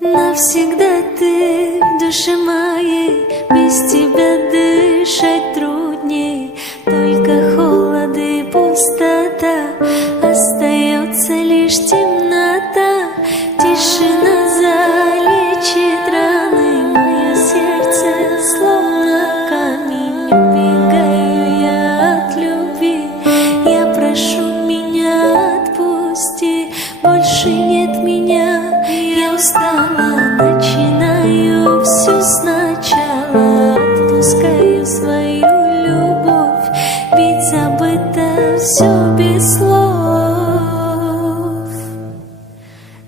Навсегда ты в душе моей, без тебя дышать трудней. Только холод и пустота, остается лишь темнота. Тишина залечит раны, мое сердце словно камень. Убегаю я от любви, я прошу, меня отпусти. Больше нет меня, я устала, начинаю все сначала. Отпускаю свою любовь, ведь забыто все без слов.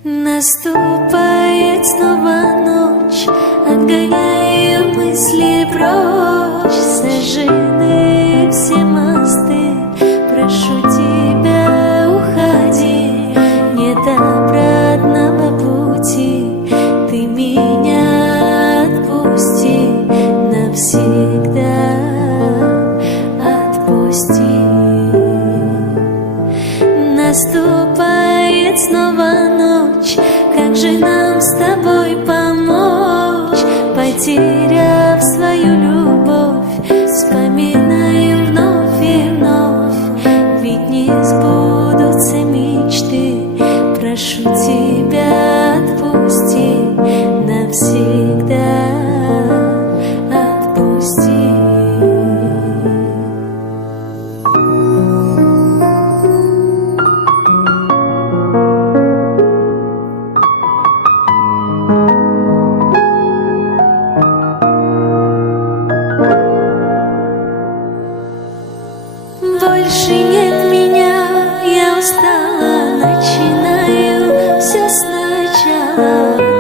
Наступает снова ночь, отгоняю мысли прочь. Сожжены все мосты, прошу тебя, уходи. Нет обратного пути, ты меня отпусти навсегда. Отпусти. Наступает снова ночь, как же нам с тобой помочь? Потеряв свою любовь, вспоминаем вновь и вновь, ведь не сбудутся мечты. Прошу тебя, отпусти навсегда. Отпусти. Больше нет меня, я устала, начинаю все сначала.